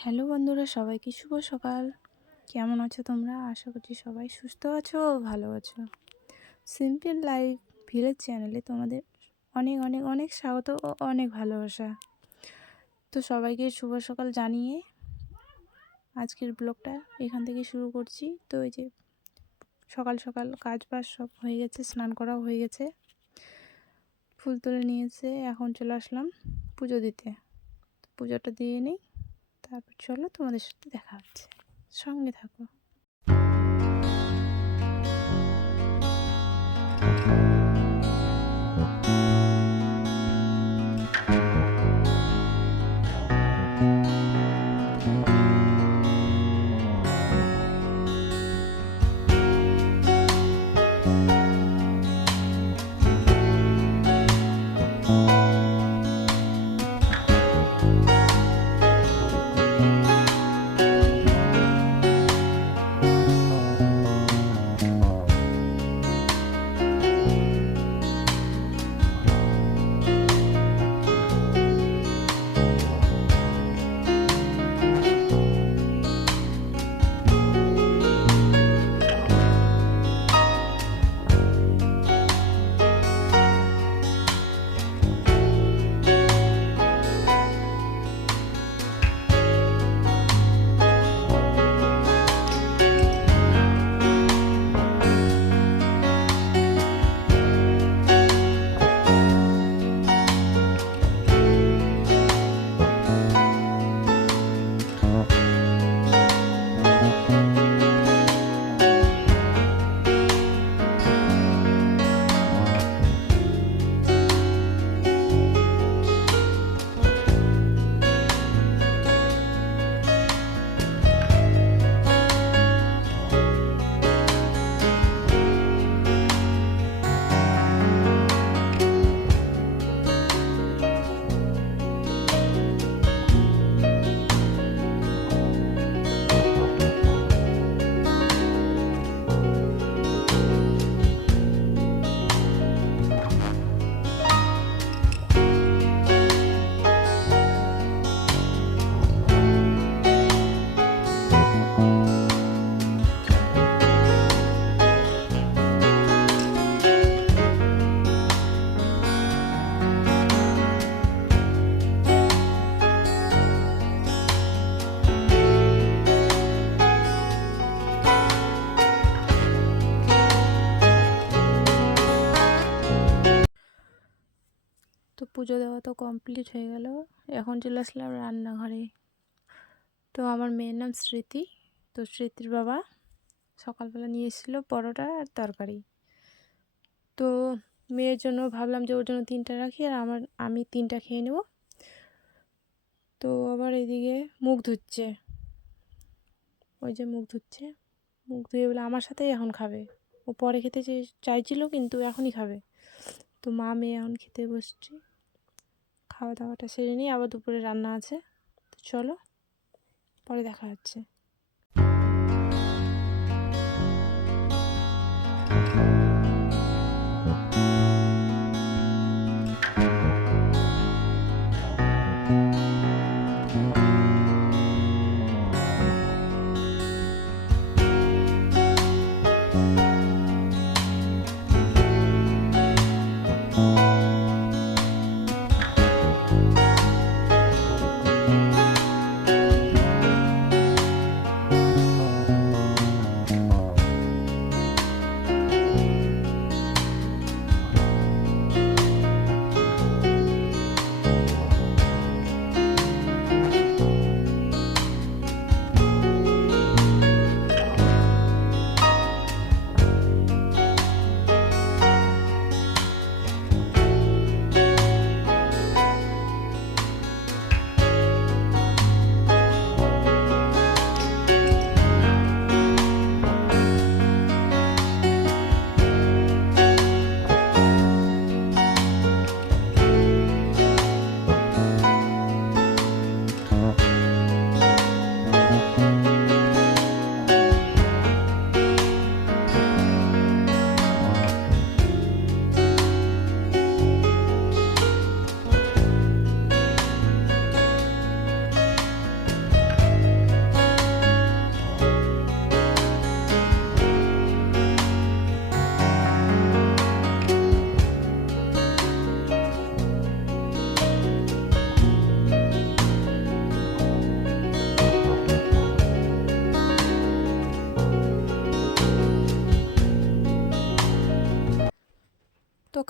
Hello বন্ধুরা, সবাইকে শুভ সকাল। কেমন আছো তোমরা? আশা করছি সবাই সুস্থ আছো ও ভালো আছো। সিম্পল লাইফ ভিলেজ চ্যানেলে তোমাদের অনেক অনেক অনেক স্বাগত ও অনেক ভালোবাসা। তো সবাইকে শুভ সকাল জানিয়ে আজকের ব্লগটা এখান থেকে শুরু করছি। তো এই যে সকাল সকাল কাজ বাজ সব হয়ে গেছে, স্নান করাও হয়ে গেছে, ফুল তুলে নিয়েছে। এখন চলে আসলাম পুজো দিতে। পুজোটা দিয়ে নিই, তারপর চলো তোমাদের সাথে দেখা হচ্ছে, সঙ্গে থাকো। তো পুজো দেওয়া তো কমপ্লিট হয়ে গেল, এখন চলে আসলাম রান্নাঘরে। তো আমার মেয়ের নাম স্মৃতি। তো স্মৃতির বাবা সকালবেলা নিয়ে এসেছিলো পরোটা আর তরকারি। তো মেয়ের জন্য ভাবলাম যে ওর জন্য 3টা রাখি আর আমি 3টা খেয়ে নেব। তো আবার এদিকে মুখ ধুচ্ছে, ওই যে মুখ ধুচ্ছে, মুখ ধুয়ে বলে আমার সাথেই এখন খাবে। ও পরে খেতে চাইছিল কিন্তু এখনই খাবে। তো মা মেয়ে এখন খেতে বসছি, খাওয়া দাওয়াটা সেরে নিই, আবার দুপুরে রান্না আছে। তো চলো পরে দেখা হচ্ছে।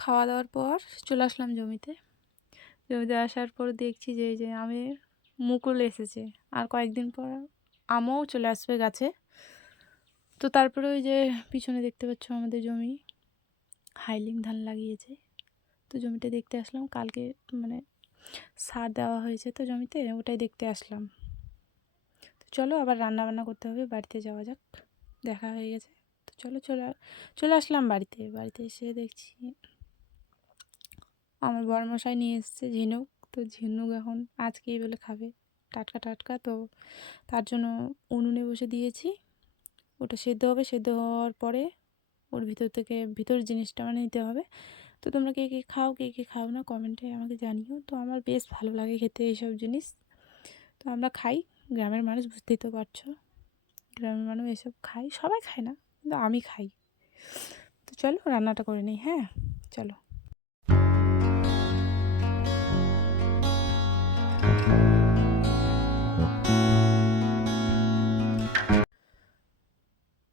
খাওয়া দাওয়ার পর চলে আসলাম জমিতে। জমিতে আসার পর দেখছি যে এই যে আমের মুকুল এসেছে, আর কয়েকদিন পর আমও চলে আসবে গাছে। তো তারপরে ওই যে পিছনে দেখতে পাচ্ছ আমাদের জমি হাইলিং ধান লাগিয়েছে। তো জমিটা দেখতে আসলাম, কালকে মানে সার দেওয়া হয়েছে তো জমিতে, ওটাই দেখতে আসলাম। তো চলো আবার রান্না বান্না করতে হবে, বাড়িতে যাওয়া যাক। দেখা হয়ে গেছে তো চলো চলে আসলাম বাড়িতে এসে দেখছি আমার বড়মশাই নিয়ে এসেছে ঝিনুক। তো ঝিনুক এখন আজকেই বলে খাবে, টাটকা টাটকা। তো তার জন্য উনুনে বসে দিয়েছি, ওটা সেদ্ধ হবে। সেদ্ধ হওয়ার পরে ওর ভিতর জিনিসটা মানে নিতে হবে। তো তোমরা কে কে খাও না কমেন্টে আমাকে জানিও। তো আমার বেশ ভালো লাগে খেতে এইসব জিনিস, তো আমরা খাই। গ্রামের মানুষ, বুঝতেই তো পারছো, গ্রামের মানুষ এসব খাই, সবাই খায় না কিন্তু আমি খাই। তো চলো রান্নাটা করে নিই। হ্যাঁ চলো।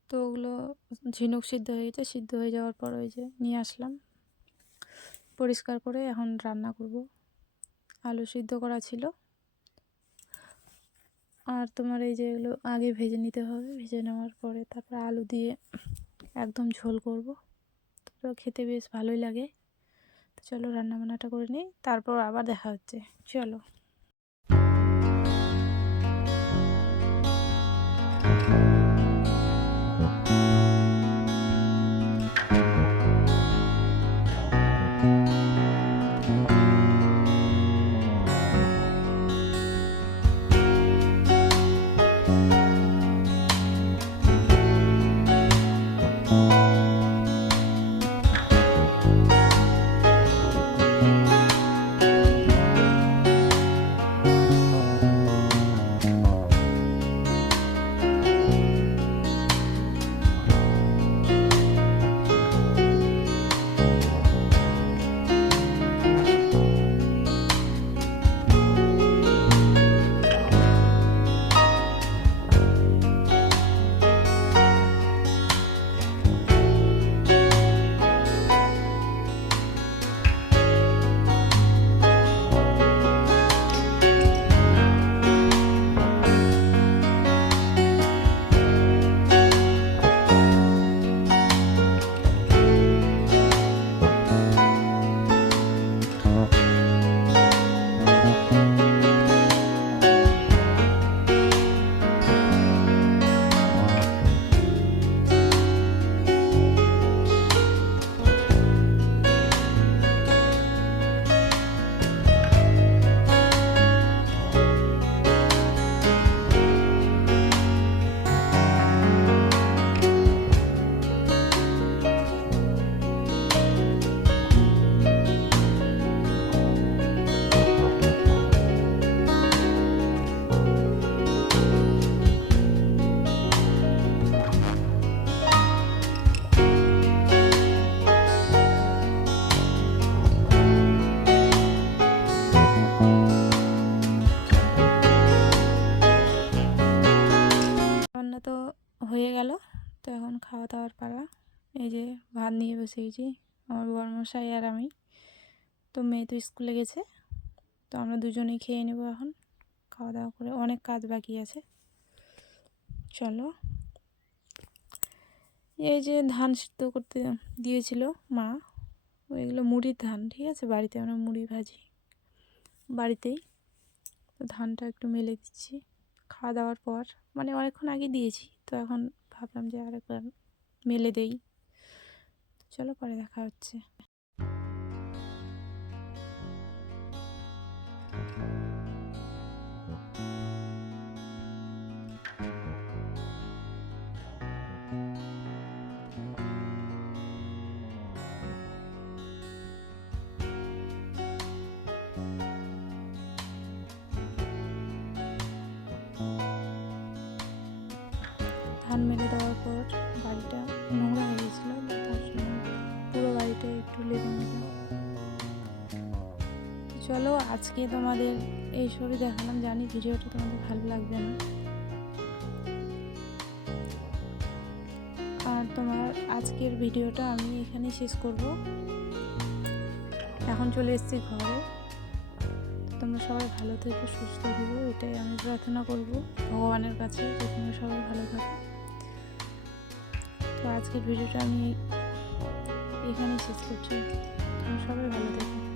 তো ওগুলো ঝিনুক সিদ্ধ হয়ে গেছে, সিদ্ধ হয়ে যাওয়ার পর ওই যে নিয়ে আসলাম পরিষ্কার করে, এখন রান্না করব। আলু সিদ্ধ করা ছিল, আর তোমার এই যে এগুলো আগে ভেজে নিতে হবে। ভেজে নেওয়ার পরে তারপর আলু দিয়ে একদম ঝোল করব। তো খেতে বেশ ভালোই লাগে। তো চলো রান্না বান্নাটা করে নিই, তারপর আবার দেখা হচ্ছে। চলো। রান্না তো হয়ে গেল, তো এখন খাওয়া দাওয়ার পালা। এই যে ভাত নিয়ে বসে গেছি, আমার বড়মশাই আর আমি। তো মেয়ে তো স্কুলে গেছে, তো আমরা দুজনেই খেয়ে নেব এখন। খাওয়া দাওয়া করে, অনেক কাজ বাকি আছে। চলো। এই যে ধান সিদ্ধ করতে দিয়েছিল মা, ওইগুলো মুড়ির ধান, ঠিক আছে। বাড়িতে আমরা মুড়ি ভাজি বাড়িতেই। তো ধানটা একটু মেলে দিচ্ছি খাওয়া দাওয়ার পর, মানে অনেকক্ষণ আগে দিয়েছি, তো এখন ভাবলাম যে আরেকবার মেলে দেই। চলো পরে দেখা হচ্ছে। ধান মেলে দেওয়ার পর বাড়িটা নোংরা হয়ে গেছিলো, তার জন্য পুরো বাড়িটা একটু লেগে নিলাম। চলো আজকে তোমাদের এইসবই দেখালাম, জানি ভিডিওটা তোমাদের ভালো লাগবে না। আর তোমার আজকের ভিডিওটা আমি এখানেই শেষ করব। এখন চলে এসেছি ঘরে। তোমরা সবাই ভালো থেকো, সুস্থ থেকো, এটাই আমি প্রার্থনা করব ভগবানের কাছে যে তোমরা সবাই ভালো থাকো। তো আজকের ভিডিওটা আমি এখানেই শেষ করছি। তোমরা সবাই ভালো থেকো।